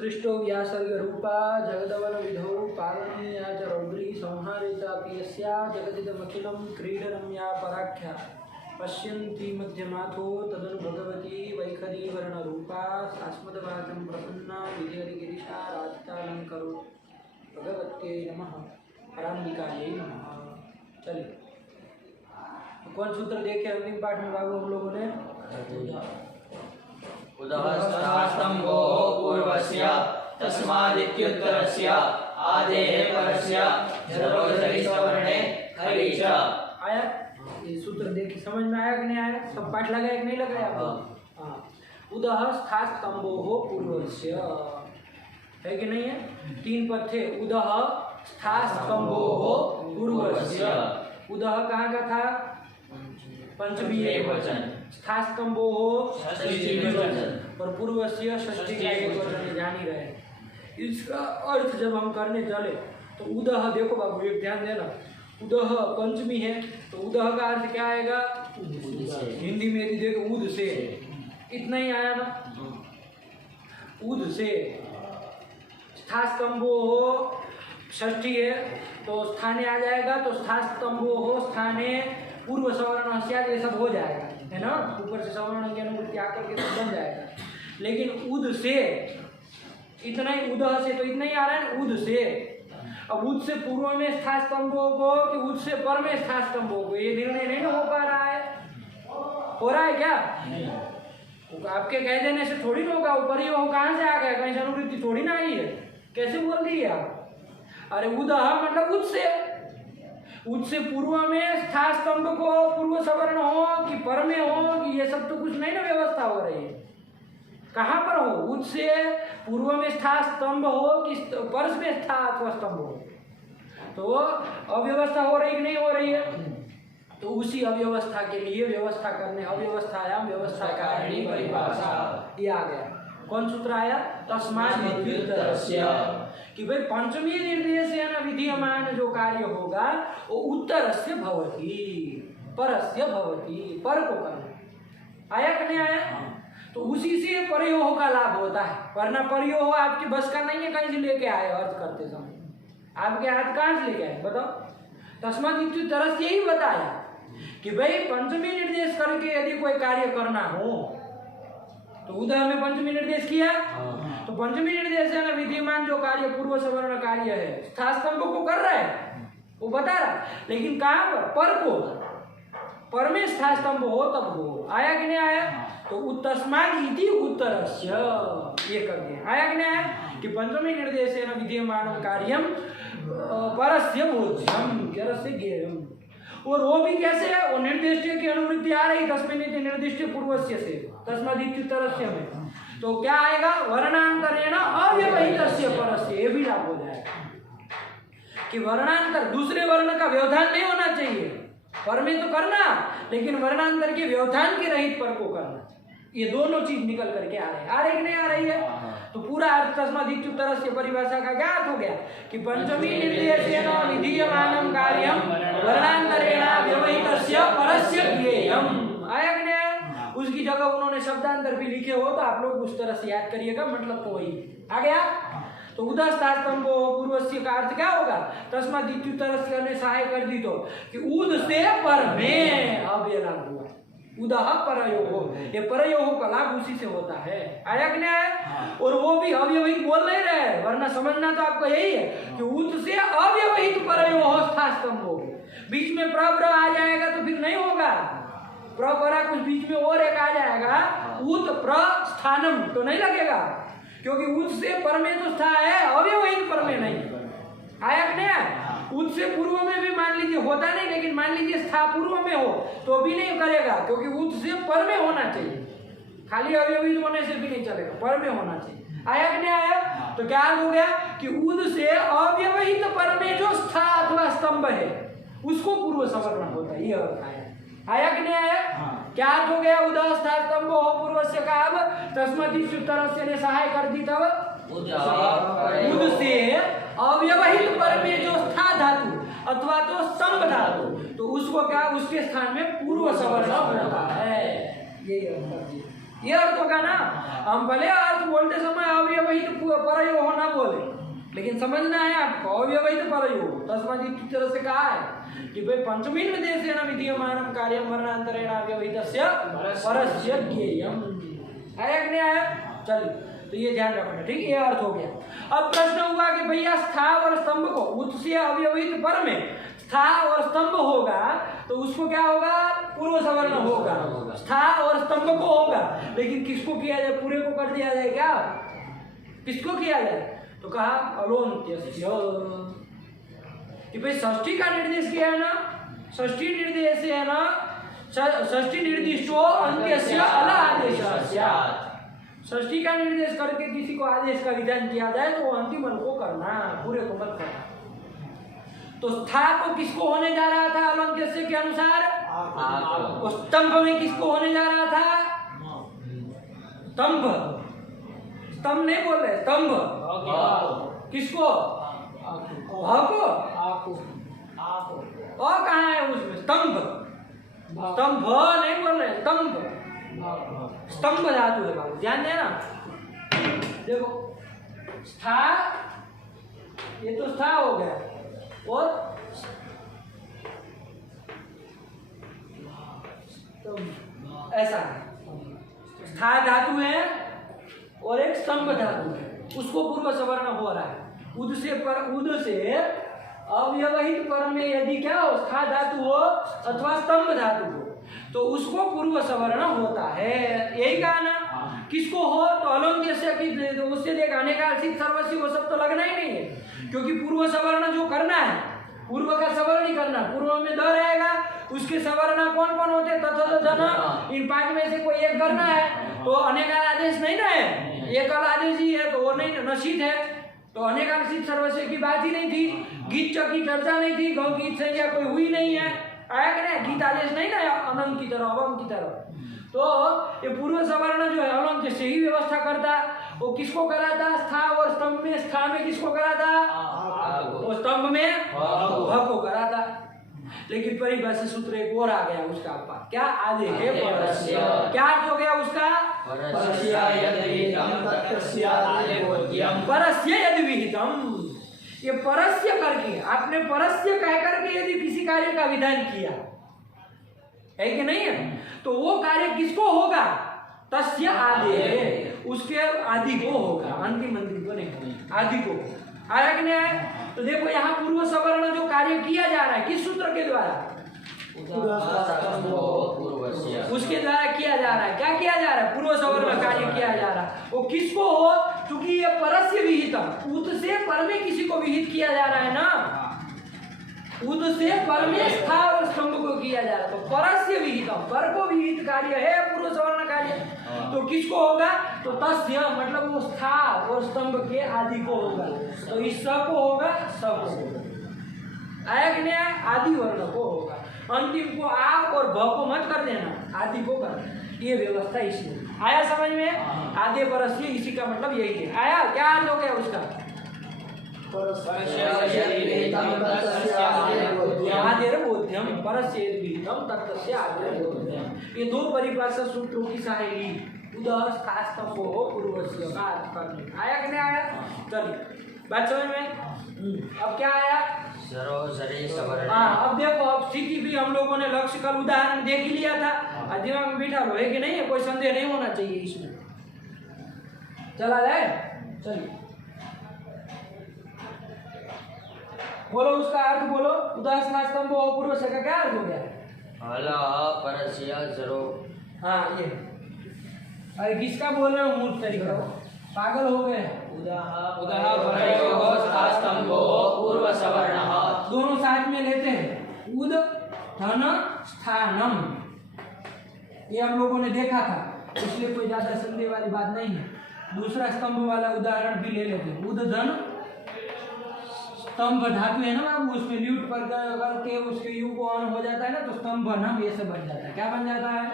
सृष्टो व्यासर्गरूपा जगदवन विधौ पालनीया च रौद्री संहारे चापि यस्या जगदिदमखिलं क्रीडनं या पराख्या पश्यन्ति मध्यमाथो तदनु भगवती वैखरी वर्णरूपा शाश्वतवाचं प्रसन्ना विजयगिरिशा राधितालंकरो भगवत्यै नमः हराम्बिकायै नमः। चलिए कौन सूत्र देखे अंतिम पाठ में बाबू हम लोगों ने? उदहस्तंभो पूर्वस्य तस्मादित्युत्तरस्य आदेः परस्य जरोधरिष्वर्णे हरिच। आया ये सूत्र देखिए, समझ में आया कि नहीं आया? सब पाठ लगाया कि नहीं लगाया? हाँ। उदहस्थास्तंभो पूर्वस्य है कि नहीं है? 3 पद थे। उदह स्थास्तंभो पूर्वस्य। उदह कहाँ का था? पंचमी एकवचन। स्थास्तंभो षष्ठी वचन और पूर्वस्य षष्ठी का एकवचन जान ही रहे। इसका अर्थ जब हम करने चले तो उदह, देखो बाबू एक ध्यान देना, उदह पंचमी है तो उदह का अर्थ क्या आएगा? हिंदी में यदि देखो उद से, इतना ही आया ना, उद से। स्थास्तंभो षष्ठी है तो स्थाने आ जाएगा, तो स्थास्तंभो स्थाने पूर्व सवर्ण ये सब हो जाएगा, है ना? ऊपर से सवर्ण की अनुवृत्ति आकर के सब बन जाएगा। लेकिन उद से, इतना ही, उदह से तो इतना ही आ रहा है, उद से। अब उद से पूर्व में स्थास्तंभों को कि उद से पर में स्थास्तंभों को, ये निर्णय नहीं हो पा रहा है। हो रहा है क्या? आपके कह देने से थोड़ी ना होगा। ऊपर ही हो कहाँ से आ गया? कहीं से अनुवृत्ति थोड़ी ना आई है, कैसे बोल दी आप? अरे उदह मतलब उद से, उद से पूर्व में स्थास्तंभ को पूर्व सवर्ण हो कि पर में हो कि ये सब तो कुछ नहीं ना व्यवस्था हो रही है। कहाँ पर हो? उद से पूर्व में स्थास्तंभ हो कि पर में स्था अथवा स्तंभ हो, तो अव्यवस्था हो रही कि नहीं हो रही है? तो उसी अव्यवस्था के लिए व्यवस्था करने, अव्यवस्थायाम व्यवस्था कारिणी परिभाषा, ये आ गया। कौन सूत्र आया? तस्माद्विद्युत्तरस्य, कि भाई पंचमी निर्देश है ना, विधीयमान जो कार्य होगा वो उत्तरस्य भवति, परस्य भवति, पर को करना। आया कि नहीं आया? तो उसी से परयोह का लाभ होता है, वरना परयोह आपके बस का नहीं है। कहीं से लेके आए अर्थ करते समय आपके हाथ कहाँ से लेके आए बताओ? तस्माद्विद्युत्तरस्य यही बताया कि भाई पंचमी निर्देश करके यदि कोई कार्य करना हो तो उदह में पंचमी निर्देश किया, तो पंचमी निर्देश है ना, विद्यमान जो कार्य पूर्व सवर्ण कार्य है स्थास्तंभ को कर रहा है, वो बता रहा। लेकिन कहाँ पर को, पर में स्थास्तंभ हो तब हो। आया कि नहीं आया? तो तस्माद् इति उत्तरस्य, ये कर दिया। आया कि नहीं आया? कि पंचमी निर्देश है ना, विद्यमान कार्यम परस्य बोध्यम करस्य ज्ञेयम। और वो भी कैसे है? वो निर्दिष्ट की अनुवृत्ति आ रही, तस्मिन् निर्दिष्ट पूर्वस्य से, तस्मादित्युत्तरस्य में, तो क्या आएगा? वर्णांतरेण अव्यवहितस्य परस्य, ये भी लाभ हो जाएगा कि वर्णांतर, दूसरे वर्ण का व्यवधान नहीं होना चाहिए। पर में तो करना, लेकिन वर्णांतर के व्यवधान के रहित पर को करना। ये दोनों चीज निकल करके आ रही है। आ रही कि नहीं आ रही है? तो पूरा अर्थ तस्मादित्युत्तरस्य परिभाषा का क्या अर्थ हो गया? कि पंचमी निर्देशेन विधीयमानं कार्यं वर्णांतरेण व्यवहितस्य परस्य ज्ञेयम्। आया कि नहीं आया? उसकी जगह उन्होंने शब्दांतर भी लिखे हो तो आप लोग उस तरह से याद करिएगा, मतलब तो वही आ गया। तो उदहस्थास्तंभो पूर्वस्य का अर्थ क्या होगा? तस्मादित्युत्तरस्य ने सहाय कर दी तो कि उद से पर में, अब ये लाभ हुआ। उदह परयोः, ये परयोः का लाभ उसी से होता है। आया कि नहीं आया? और वो भी अव्यवहित बोल नहीं रहे, वरना समझना तो आपको यही है कि उद से अव्यवहित परयोः स्थास्तंभो। बीच में प्र आ जाएगा तो फिर नहीं होगा। प्र कुछ बीच में और एक आ जाएगा, उत प्र स्थानम, तो नहीं लगेगा, क्योंकि उद से पर में तो स्था है, अव्यवहित पर में नहीं। आया कि नहीं आया? उद से पूर्व में भी मान लीजिए होता नहीं, लेकिन मान लीजिए स्था पूर्व में हो तो भी नहीं करेगा, क्योंकि उद से पर में होना चाहिए। खाली अव्यवहित होने से भी नहीं चलेगा, पर में होना चाहिए। आया कि नहीं आया? तो क्या हो गया कि उद से अव्यवहित पर में जो स्था अथवा स्तंभ है उसको पूर्व सवर्ण होता है, ये अर्थ आया। आया कि नहीं आया? क्या अर्थ हो गया? उदहस्थास्तंभ हो पूर्वस्य का, अब तस्मादित्युत्तरस्य ने सहाय कर दी तब उद से अव्यवहित पर में जो स्था धातु अथवा तो स्तंभ धातु, तो उसको क्या, उसके स्थान में पूर्व सवर्ण होता है। ये ये अर्थ होगा ना। हम भले अर्थ बोलते समय अव्यवहित परयो हो ना बोले, लेकिन समझना है आपको अव्यवहित परयो। तस्मात् इस तरह से कहा है कि भाई पंचमी निर्देशेन विधीयमानं कार्यं वर्णांतरेण अव्यवहितस्य परस्य ज्ञेयम्। है कि नहीं आया? चलिए, तो ये ध्यान रखना, ठीक, ये अर्थ हो गया। अब प्रश्न हुआ कि भैया स्था और स्तंभ को उत से अव्यवहित पर में स्था और स्तंभ होगा तो उसको क्या होगा? पूर्व सवर्ण होगा। स्था और स्तंभ को होगा, लेकिन किसको किया जाए? पूरे को कर दिया जाए क्या? किसको किया जाए? तो कहा अलोन्त्यस्य, कि भाई षष्ठी का निर्देश किया है ना, षष्ठी निर्देश है ना, षष्ठी निर्दिष्टो अंत्यस्य अल आदेशस्य। षष्ठी का निर्देश करके किसी को आदेश का विधान किया जाए तो वो अंतिम को करना, पूरे को मत करना। तो स्था को किसको होने जा रहा था अलंत्यस्य के अनुसार? स्तंभ में किसको होने जा रहा था? स्तंभ, स्तंभ नहीं बोल रहे, स्तंभ किसको? और कहाँ है उसमें? स्तंभ, स्तंभ नहीं बोल रहे, स्तंभ, स्तंभ धातु है बाबू, ध्यान देना। देखो स्था, ये तो स्था हो गया, और ऐसा स्था धातु है और एक स्तंभ धातु है, उसको पूर्व सवर्ण हो रहा है। उद से अव्यवहित पर में यदि क्या हो, स्था धातु हो अथवा स्तंभ धातु हो, तो उसको पूर्व सवर्ण होता है। यही कहा ना, किसको हो? तो अलोन्त्यस्य की, उससे देख अनेकार्थिक सर्वस्वी वो सब तो लगना ही नहीं है, क्योंकि पूर्व सवर्ण जो करना है, पूर्व का सवर्ण ही करना। पूर्व में द रहेगा, उसके सवर्ण कौन कौन होते? तथा धन, इन पांच में से कोई एक करना है, तो अनेकाल आदेश नहीं ना है, एकल आदेश ही है, तो वो नहीं नशित है, तो अनेकार्थिक सर्वस्वी की बात ही नहीं थी। गीत की चर्चा नहीं थी, गौ गीत संज्ञा कोई हुई नहीं है, आया कि नहीं? गीत आदेश नहीं ना अनंत की तरह, अवम की तरह। तो ये पूर्व सवर्ण जो है अलंत्य से ही व्यवस्था करता, वो किसको कराता? स्था और स्तंभ में। स्था में किसको कराता? और स्तंभ में भ को कराता। लेकिन परिभाषा सूत्र एक और आ गया उसका, क्या? आदि है परस्य। क्या अर्थ हो गया उसका? परस्य यदि विहितम। ये परस्य करके, आपने परस्य कह करके यदि किसी कार्य का विधान किया है कि नहीं है, तो वो कार्य किसको होगा? तस्य आदि है, उसके आदि को होगा, अंतिम मंत्री को नहीं, आदि को। आया कि नहीं आया? तो देखो यहाँ पूर्व सवर्ण जो कार्य किया जा रहा है किस सूत्र के द्वारा? उसके द्वारा किया जा रहा है। क्या किया जा रहा है? पूर्व सवर्ण कार्य किया जा रहा है। वो किसको हो? क्योंकि ये परस्य विहितम, उत से पर में किसी को विहित किया जा रहा है ना, उद से पर में स्था और स्तंभ को किया जा रहा है, तो परस्य विहितम, पर को विहित कार्य है पूर्व सवर्ण कार्य, तो किसको होगा? तो तस्य मतलब वो स्था और स्तंभ के आदि को होगा, तो इस स को होगा, सब को होगा। आया कि नहीं आया? आदि वर्ण को होगा, अंतिम को आ और भ को मत कर देना, आदि को कर। ये व्यवस्था इसमें आया समझ में? आदि परस्य, इसी का मतलब यही है। आया? क्या अर्थ हो गया उसका? आदिर्बोध्यम परस्य विहितम तत्तस्य आदिर्बोध्यम। ये दो परिभाषा सूत्रों की सहायली उदः स्था स्तंभो पूर्वस्य का अर्थ करने। आया कि नहीं आया? चलिए बात समझ में। अब क्या आया? हाँ, अब देखो, अब स्थिति भी हम लोगों ने लक्ष्य का उदाहरण देख ही लिया था, दिमाग में बैठा लो, है कि नहीं है? कोई संदेह नहीं होना चाहिए इसमें। चला जाए, चलिए बोलो उसका अर्थ बोलो। उदाहरण स्तंभ और पूर्व से का क्या अर्थ हो गया? हाँ ये, अरे किसका बोल रहे हो मूर्ख तरीका? पागल हो गए। दोनों साथ में लेते हैं, उद धन स्थानम, ये हम लोगों ने देखा था, इसलिए कोई ज्यादा संदेह वाली बात नहीं है। दूसरा स्तंभ वाला उदाहरण भी ले लेते हैं। उद धन स्तंभ धातु है ना बाबू, उसमें ल्यूट पर करके उसके यू को ऑन हो जाता है ना, तो स्तंभ नम ये सब बन जाता है। क्या बन जाता है?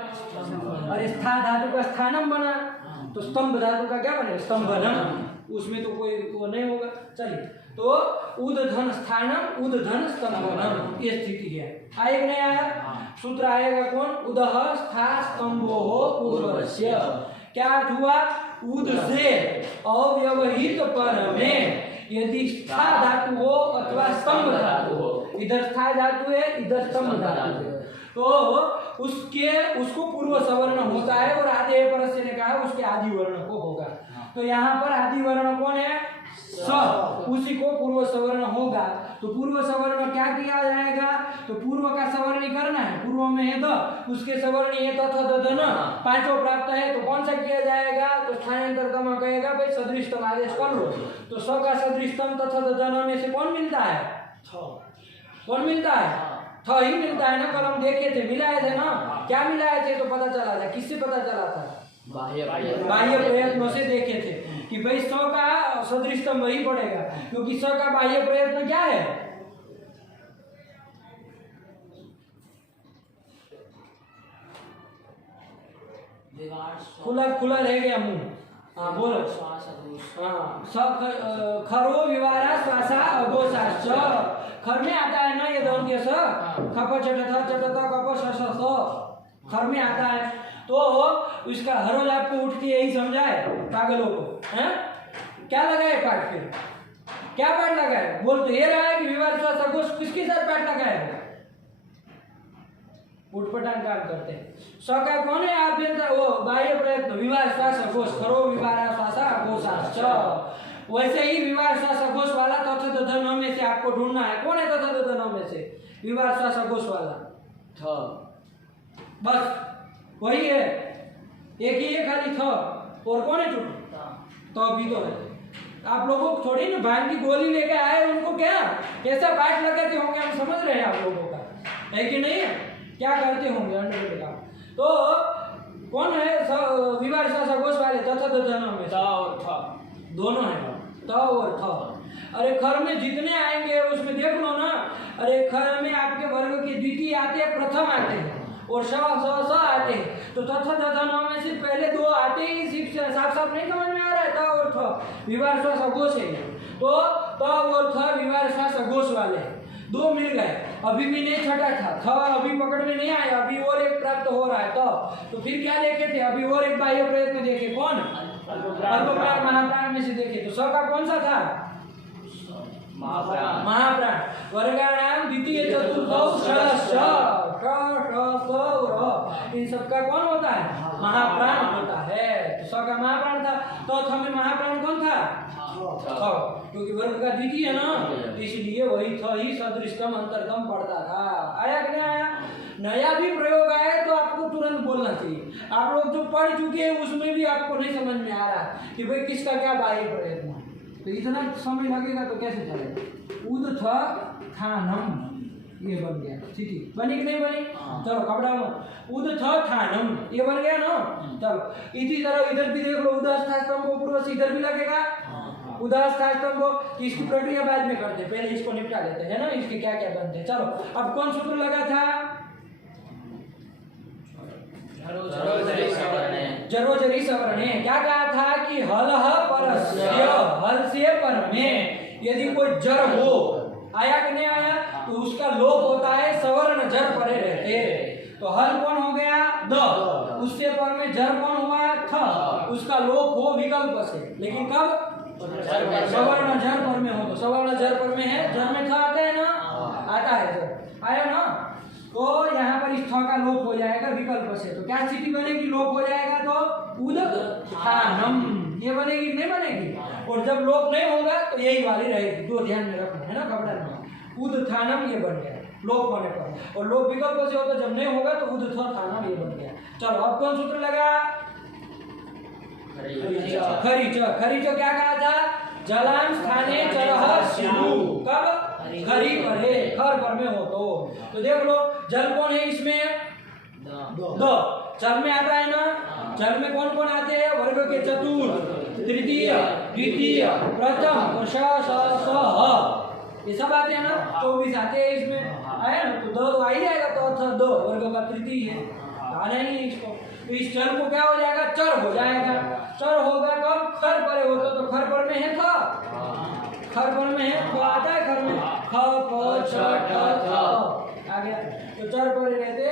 और स्था धातु का स्थानम बना, तो स्तंभ धातु का क्या बने? स्तंभ नम। उसमें तो कोई वो नहीं होगा। चलिए, तो उद धन स्थानम, उद धन स्तंभ नम, ये स्थिति है। आया कि नहीं आया? सूत्र आएगा कौन? उदह स्था स्तंभो पूर्वस्य। क्या अर्थ हुआ? उद से अव्यवहित पर में यदि स्था धातु हो अथवा स्तंभ धातु हो, इधर स्था धातु है, इधर स्तंभ धातु है, तो उसको पूर्व सवर्ण होता है और आधे परस्य ने कहा उसके आदि वर्ण को होगा। तो यहाँ पर आदि वर्ण कौन है? स, उसी को पूर्व सवर्ण होगा। तो पूर्व सवर्ण क्या किया जाएगा? तो पूर्व का सवर्ण करना है, पूर्व में है तो उसके सवर्ण ये तथा दधन पांचों प्राप्त है, तो कौन सा किया जाएगा? तो स्थानांतरतम कहेगा भाई सदृशतम आदेश कर लो। तो स का सदृशतम तथा दधन में से कौन मिलता है? कौन मिलता है? थ ही मिलता है ना। कल हम देखे थे, मिलाए थे ना। क्या मिलाए थे? तो पता चला था। किससे पता चला था? बाह्य प्रयत्नों से देखे थे कि भाई स का सदृशतम वही पड़ेगा, क्योंकि स का बाह्य प्रयत्न क्या है? खुला खुला रह गया मुंह। हाँ बोलो। हाँ, खरो विवारा श्वासा अघोषाश्च। खर में आता है ना ये दंत्य स, खप चटथा चटथा कप स स, खर में आता है। तो उसका हर रोज आपको उठ के यही समझाए पागलों को, हैं? क्या लगाए पाठ? फिर क्या पाठ लगाए? बोल तो ये रहा है कि विवाह श्वास अघोष किसके साथ पाठ लगाए? उठपटांग काम करते हैं। स का कौन है? आभ्यंतर वो बाह्य प्रयत्न, विवाह श्वास अघोष, खरो विवाह श्वास अघोषाश्च। वैसे ही विवाह श्वास अघोष वाला तथा दधन में से आपको ढूंढना है। कौन है तथा दधन में से? विवाह श्वास अघोष वाला थ, बस वही है, एक ही है खाली थ। और कौन है चुप? तो भी तो है। आप लोगों को थोड़ी ना भांग की गोली लेके आए, उनको क्या कैसा पाठ लगाते होंगे हम समझ रहे हैं आप लोगों का, है कि नहीं है? क्या करते होंगे अंडरवर्ल्ड का। तो कौन है? विवाह श्वास अघोष वाले तथा दधन में थ और थ दोनों है, त और थ। अरे खर में जितने आएंगे उसमें देख लो ना। अरे खर में आपके वर्ग के द्वितीय आते हैं, प्रथम आते हैं और स आते हैं। तो तथा दधन में से पहले दो आते ही सिर्फ साफ साफ नहीं समझ में आ रहा है? त और थ विवाह श्वास अघोष है। तो त और थ विवाह श्वास अघोष वाले दो मिल गए। अभी भी नहीं छटा था, थ अभी पकड़ में नहीं आया, अभी और एक प्राप्त हो रहा है। तो फिर क्या देखे थे? अभी और एक बाह्य प्रयत्न देखे। कौन? अल्पप्राण महाप्राण में से देखे। तो स का कौन सा था? महाप्राण। वर्गाणाम द्वितीय चतुर्थ इन सबका कौन होता है? महाप्राण होता है। तो स का महाप्राण था। तो हमें महाप्राण कौन था? क्योंकि वर्ग का द्वितीय है ना, इसलिए वही थ ही सदृशतम अंतरतम पड़ता था। आया कि नहीं आया? नया भी प्रयोग आया तो आपको तुरंत बोलना चाहिए। आप लोग जो पढ़ चुके हैं उसमें भी आपको नहीं समझ में आ रहा कि भाई किसका क्या बाह्य प्रयत्न है, तो इतना समय लगेगा तो कैसे चलेगा? उद थ थानम ये बन गया। ठीक है, बनी कि नहीं बनी? चलो कपड़ा में उद थ थानम ये बन गया ना। चलो इसी तरह इधर भी देख लो, उदस्था स्तंभ पूर्व से इधर भी लगेगा उदस्था स्तंभ। इसकी प्रक्रिया बाद में करते हैं, पहले इसको निपटा लेते हैं ना, इसके क्या क्या बनते हैं। चलो अब कौन सूत्र लगा था? जरोजरी सवर्णे। क्या कहा था कि हल परस्य, हल से पर में यदि कोई जर हो, आया कि नहीं आया? तो उसका लोप होता है, सवर्ण जर परे रहते। तो हल कौन हो गया? द, उससे पर में जर कौन हुआ? थ, उसका लोप हो विकल्प से, लेकिन कब? सवर्ण जर पर में हो। तो सवर्ण जर पर में है, जर में थ आता है ना, आता है जर, आया ना। तो यहाँ पर इस थ का लोप हो जाएगा विकल्प से। तो क्या स्थिति बनेगी? लोप हो जाएगा तो उद थानम ये बनेगी, नहीं बनेगी? और जब लोप नहीं होगा तो यही वाली रहेगी। दो ध्यान में रखना है ना कपड़ा में। उद थानम ये बन गया लोप होने पर, और लोप विकल्प से हो तो जब नहीं होगा तो उद थानम ये बन गया। चलो अब कौन सूत्र लगा? खरीच। खरीच क्या कहा था? जलाम स्थाने चरह सिरु। कब? खरी पर है, खर पर में हो तो देख लो जल कौन है इसमें? दो। चल में आता है ना। चल में कौन कौन आते हैं? वर्ग के चतुर्थ, तृतीय, द्वितीय, प्रथम और स ये सब आते हैं ना। 24 आते हैं इसमें, आया ना। तो दो आ ही जाएगा। तो दो वर्ग का तृतीय है, आना ही है इसको। तो इस चर को क्या हो जाएगा? चर हो जाएगा। चर होगा कब? खर पर होगा। तो खर पर में है था, खर पर में है, तो आता है खर में ख प छ ठ थ आ गया। तो चर परे रहते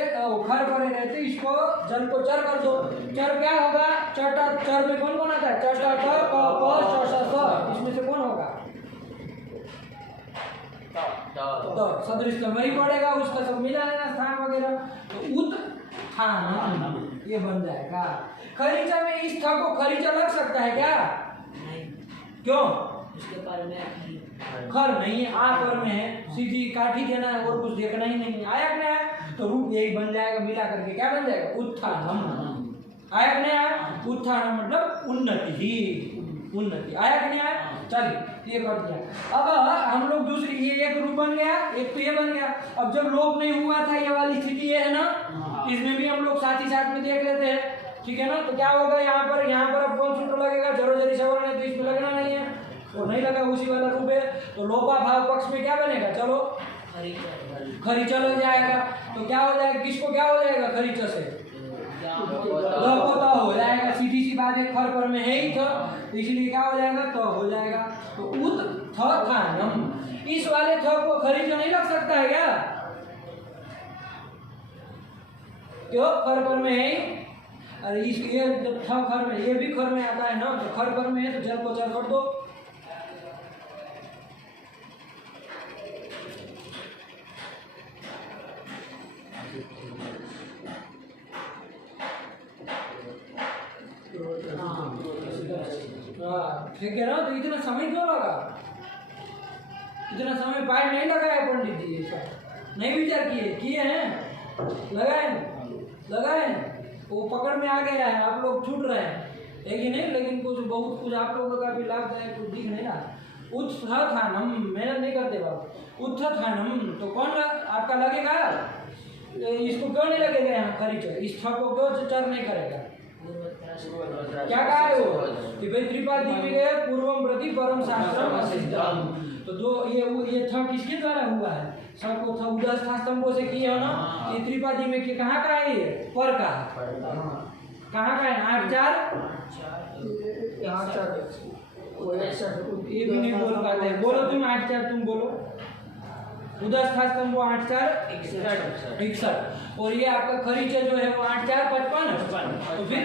खर परे रहते, इसको जल को चर कर दो। चर क्या होगा? चटा, चर में कौन कौन आता है? चटा, ट, प, प, श, स, इसमें से कौन होगा? तो सदृश तो वही पड़ेगा, उसका सब मिला है ना, स्थान वगैरह, तो उत्थानम ये बन जाएगा। खरीचा में इस था को खरीचा लग सकता है क्या? नहीं, क्यों? उसके पर में खर नहीं है, आ पर में है, सीधी काठी देना है और कुछ देखना ही नहीं है। आया कि नहीं आया? तो रूप यही बन जाएगा, मिला करके क्या बन जाएगा? उत्थानम। आया कि नहीं आया? उत्थानम मतलब उन्नति ही, उन्नति। आया कि नहीं आया? चलिए ये कर दिया। अब हम लोग दूसरी, ये एक रूप बन गया, एक तो ये बन गया। अब जब लोप नहीं हुआ था, ये वाली स्थिति ये है ना, इसमें भी हम लोग साथ ही साथ में देख लेते हैं, ठीक है ना। तो क्या होगा यहाँ पर अब कौन सूत्र लगेगा? जरो जरी सवर्ण है, तो इसमें लगना नहीं है, तो नहीं लगा, उसी वाला रूप है। तो लोपा भाव पक्ष में क्या बनेगा? चलो खरीचा लग जाएगा। तो क्या हो जाएगा? किसको क्या हो जाएगा? खरीचा से हो जाएगा, सीधी सी बात है, खर पर में है ही था, तो इसलिए क्या हो जाएगा? तो हो जाएगा। तो उत्थानम, इस वाले थ को खरीचा नहीं लग सकता है क्या? क्यों? खर पर में है ही। अरे इस ये जब था खर में, ये भी खर में आता है ना, तो खर पर में है तो जल को चल कर दो। ठीक है ना। तो इतना समय क्यों लगा? इतना समय पार नहीं लगाया पंडित जी, ऐसा नहीं विचार किए हैं, लगाए वो पकड़ में आ गया है, आप लोग छूट रहे हैं, है कि नहीं? लेकिन बहुत कुछ आप लोगों का भी लाभदायक कुछ दिख नहीं रहा। उत्थानम, मेहनत नहीं करते बाबू। उत्थानम तो कौन आपका लगेगा? इसको क्यों नहीं लगेगा यहाँ खरीच? इस थ को क्यों चर नहीं करेगा? क्या कहा है वो कि भाई त्रिपादी में पूर्वम प्रति परम शास्त्रम असिद्धम। तो जो ये था किसके द्वारा हुआ है? सबको था उदस्थ स्तंभों से किया है ना। ये त्रिपादी में के कहाँ का है? ये पर का कहाँ का है? 8 4 ये भी नहीं बोल पाते, बोलो तुम 8 4, तुम बोलो। उदस्थ स्तंभ 8 4 61, और ये आपका खरीचा जो है वो 8 4 55। तो फिर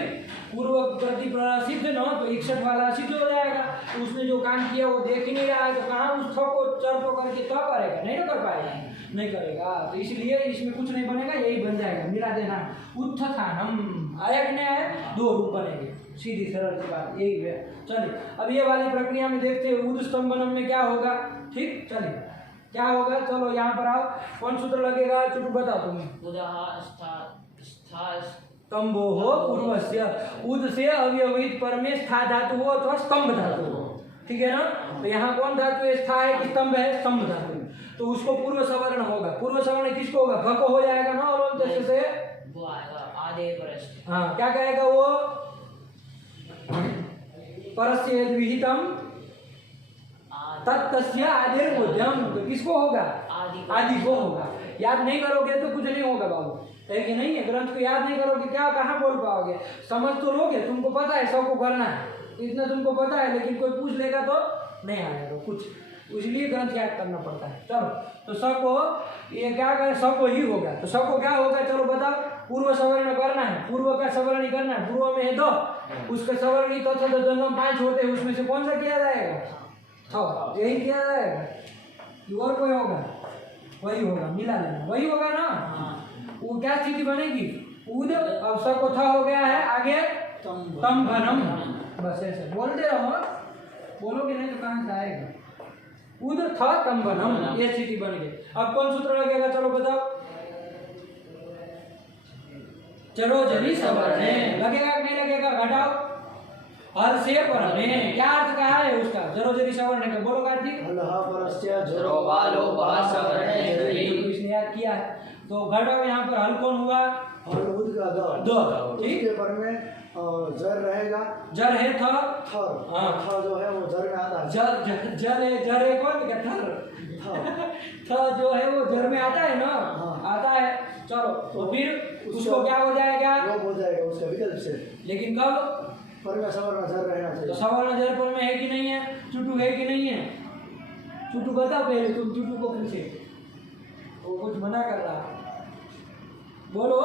पूर्व प्रति सिद्ध न, तो 61 वाला सिद्ध हो जाएगा। तो उसने जो काम किया वो देख ही नहीं रहा है, तो कहाँ उस थ को चर को करके तब करेगा? नहीं ना कर पाएगा, नहीं करेगा। तो इसलिए इसमें कुछ नहीं बनेगा, यही बन जाएगा, मिला देना। उत्थानम आया कि नहीं आया? 2 रूप बनेंगे, सीधी सरल सी बात यही है। चलिए अब ये वाली प्रक्रिया में देखते हैं उद स्तंभनम में क्या होगा। ठीक, चलिए क्या होगा? चलो यहाँ पर आओ, कौन सूत्र लगेगा? चुटू बताओ तुम्हें। स्तंभो हो पूर्वस्य, उद से अव्यवहित पर में स्था धातु हो अथवा स्तंभ धातु हो, ठीक है ना। तो यहाँ कौन धातु है? स्था है कि स्तंभ है? स्तंभ धातु। तो उसको पूर्व सवर्ण होगा। पूर्व सवर्ण किसको होगा? भ को हो जाएगा ना, और से वो आएगा आधे परस्य। हाँ, क्या कहेगा वो? परस्य विहितम तत्तस्य आदिर बोध्यम। तो किसको होगा? आदि को होगा। याद नहीं करोगे तो कुछ नहीं होगा बाबू, है कि नहीं? ग्रंथ को याद नहीं करोगे क्या कहाँ बोल पाओगे? समझ तो लोगे, तुमको पता है सबको करना है, इतना तुमको पता है, लेकिन कोई पूछ लेगा तो नहीं आएगा कुछ, इसलिए ग्रंथ याद करना पड़ता है। चलो, तो सबको ये क्या करे? सबको ही होगा। तो सबको क्या होगा? चलो बताओ। पूर्व सवर्ण करना है, पूर्व का सवर्ण ही करना है। पूर्व में है 2, उसका सवर्ण ही तो जन्म 5 होते हैं, उसमें से कौन सा किया जाएगा? यही किया जाएगा। और कोई होगा? वही होगा, मिला लेना, वही होगा ना। वो क्या स्थिति बनेगी? उद अब सबको था हो गया है, आगे तंभनम। बस ऐसे बोलते रहो, बोलोगे नहीं तो कहाँ से आएगा? उद था तंभनम, ये स्थिति बन गई। अब कौन सूत्र लगेगा? चलो बताओ। चलो जरी सवर्ण लगेगा कि नहीं लगेगा? घटाओ। हर से पर में क्या अर्थ कहा है उसका? जरो जरी सवर्ण का बोलो कार्तिक। इसने याद किया है, तो घटाओ। यहाँ पर हल कौन हुआ? दो, ठीक है। पर में जर रहेगा, जर है थर। हाँ, थर जो है वो जर में आता है। जर है कौन? क्या थर? थर जो है वो जर में आता है ना। आता है। चलो, तो फिर उसको क्या हो जाएगा? हो जाएगा उसका विकल्प से। लेकिन कब? पर में सवर्ण जर रहना चाहिए। तो सवर्ण जर पर में है कि नहीं है? चुटू है कि नहीं है? चुटू बताओ पहले, तुम चुटू को पूछे, वो कुछ मना कर रहा है। बोलो,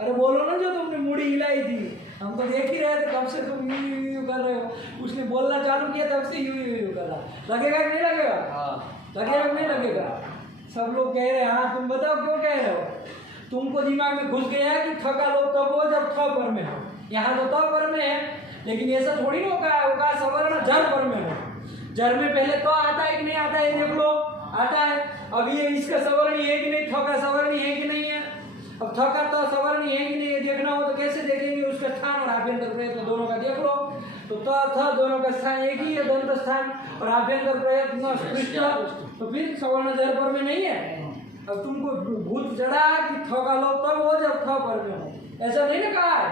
अरे बोलो ना, जो तुमने मुड़ी हिलाई थी, हम तो देख ही रहे थे कब से तुम यू कर रहे हो। उसने बोलना चालू किया तब से यू कर रहा। लगेगा कि नहीं लगेगा? लगेगा कि नहीं लगेगा? सब लोग कह रहे हैं हाँ। तुम बताओ क्यों कह रहे हो? तुमको दिमाग में घुस गया है कि थका लोग तब हो जब थ पर में हो। यहाँ तो त पर में है, लेकिन ऐसा थोड़ी ना होगा सवर्ण जर पर में हो। जर में पहले तो आता है कि नहीं आता है, देख लो, आता है। अब ये इसका सवर्ण है कि नहीं, थ का सवर्ण है कि नहीं है। अब थ का तो सवर्ण है कि नहीं है, देखना हो तो कैसे देखेंगे? उसका स्थान और आभ्यंतर प्रयत्न दोनों का देख लो। तो त थ दोनों का स्थान एक ही है, दंत स्थान, और आभ्यंतर प्रयत्न पृष्ठ, तो फिर सवर्ण जर पर में नहीं है। अब तुमको भूत चढ़ा कि थ का लोग तब हो जब थ पर में हो, ऐसा नहीं ना कहा है।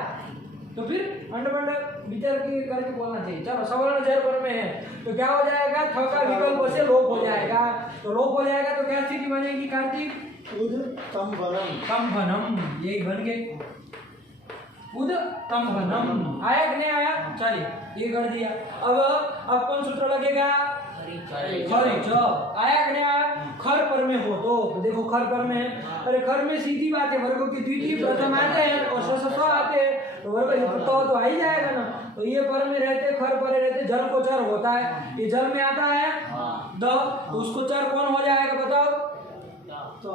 तो फिर अंडबंड विचार करके बोलना चाहिए। चलो, सवर्ण जर पर में है तो क्या हो जाएगा? थ का विकल्प से लोप हो जाएगा। तो लोप हो जाएगा तो क्या स्थिति बनेगी कार्तिक? उद्तम्भनम। तम्भनम, यही बन गई उद्तम्भनम। आया कि नहीं आया? चलिए, ये कर दिया। अब कौन सूत्र लगेगा? खरिच। आया कि नहीं आया? खर पर में हो तो देखो, खर पर में है। अरे खर में सीधी बात है, वर्गों की द्वितीय प्रथम आते हैं और स आते हैं, तो वर्ग तो आ ही जाएगा ना। तो ये पर में रहते, खर पर रहते, जल को चर होता है, ये जल में आता है द, तो उसको चर कौन हो जाएगा बताओ? तो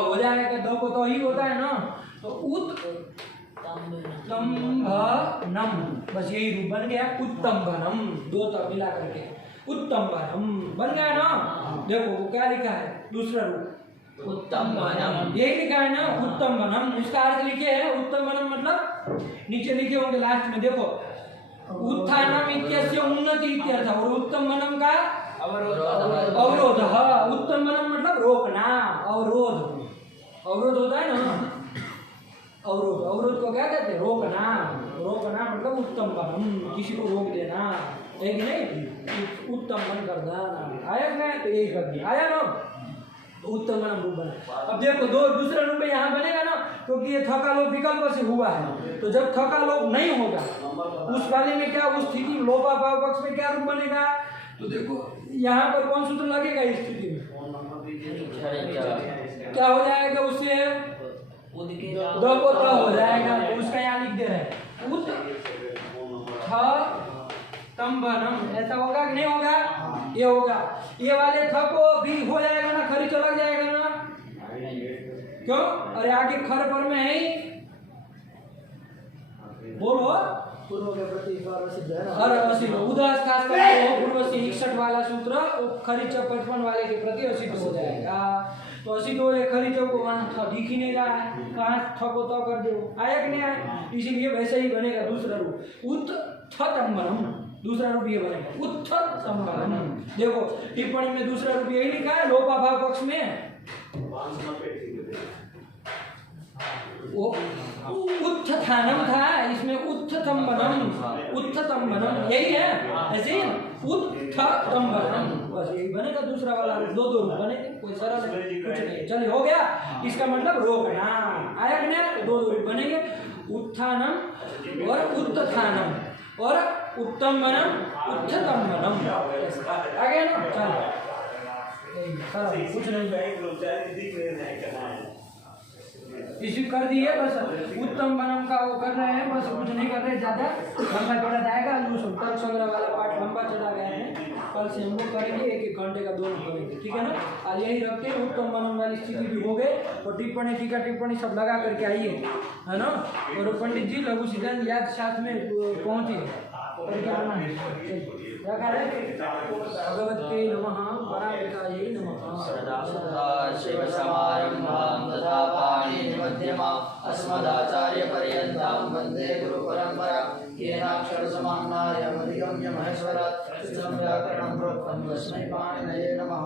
हो जाएगा, द को तो ही होता है ना। तो उत्तम्भनम, बस यही रूप बन गया, उत्तम्भनम, दो तो मिला करके उत्तम्भनम बन गया ना। देखो वो क्या लिखा है, दूसरा रूप उत्तम्भनम, यही लिखा है ना, उत्तम्भनम। उसका अर्थ लिखे है उत्तम्भनम, मतलब नीचे लिखे होंगे लास्ट में, देखो, उत्थानम इत्यस्य उन्नति इत्यर्थ, और उत्तम्भनम का अवरोध। उत्तम्भनम मतलब रोकना, अवरोध। अवरोध होता है ना, अवरोध, अवरोध को क्या कहते हैं? रोकना। रोकना मतलब उत्तम्भनम, किसी को रोक देना, है कि नहीं? उत्तम्भन कर देना। आया ना? तो यही कर दिया, आया ना? उत्तम्भनम रूप बना। अब देखो, दूसरा रूप यहाँ बनेगा ना, क्योंकि ये थका लोप विकल्प से हुआ है। तो जब थका लोप नहीं होगा उस वाले में क्या, उस स्थिति लोपा भाव पक्ष में क्या रूप बनेगा? तो देखो यहाँ पर कौन सूत्र लगेगा इस स्थिति में? क्या हो जाएगा उससे? दो को तो हो जाएगा, तो उसका यहाँ लिख दे रहे हैं उत्तम्भनम। ऐसा होगा कि नहीं होगा? ये होगा। ये वाले थ को भी हो जाएगा ना, खरी लग जाएगा ना। क्यों? अरे आगे खर पर में है ही, बोलो। पूर्व के प्रति हर सिद्ध है ना। हर असिद्ध, उदास खास करके पूर्व से 61 वाला सूत्र खरीच 55 वाले के प्रति असिद्ध हो जाएगा। तो असिद्ध हो जाए, खरीच को वहाँ दिख ही नहीं रहा है, कहाँ थ को तो कर दो, आया कि नहीं आया? इसीलिए वैसे ही बनेगा दूसरा रूप, उत्थतम्भनम। दूसरा रूप ये बनेगा उत्थतम्भनम। देखो टिप्पणी में दूसरा रूप यही लिखा है, लोपा भाव पक्ष में वो उत्थानम था, इसमें उत्थतम्भनम, उत्थतम्भनम यही है, ऐसे ही उत्थतम्भनम, बस यही बनेगा दूसरा वाला। दो रूप बनेंगे, कोई सरल है, कुछ नहीं। चलिए, हो गया। इसका मतलब रोकना, आया कि नहीं? दो रूप बनेंगे, उत्थानम और उत्थानम, और उत्तम्भनम, उत्थतम्भनम। आ गया ना? चलो, कुछ नहीं, इसी कर दिए बस। उत्तम्भनम का वो कर रहे हैं, बस कुछ नहीं कर रहे, ज्यादा लंबा चढ़ा जाएगा। तर्क संग्रह वाला पाठ लंबा चढ़ा गया है, कल से हम लोग करेंगे, 1-1 घंटे का दोनों करेंगे, ठीक है ना? आज यही रखते हैं, उत्तम्भनम वाली स्थिति भी हो गए, और टिप्पणी टीका टिप्पणी सब लगा करके आइए, है ना? और पंडित जी लघु सिद्धांत याद साथ में पहुँचे, क्या कह रहे हैं? भगवते नमः, पराविकायै नमः। सदाशिवसमारम्भां तथा पाणिनिमध्यमाम् अस्मदाचार्यपर्यन्तां वन्दे गुरुपरम्परां। येनाक्षरसमाम्नार्यमधिगम्य महेश्वरात् व्याकरणं प्रोक्तं तस्मै पाणिनये नमः।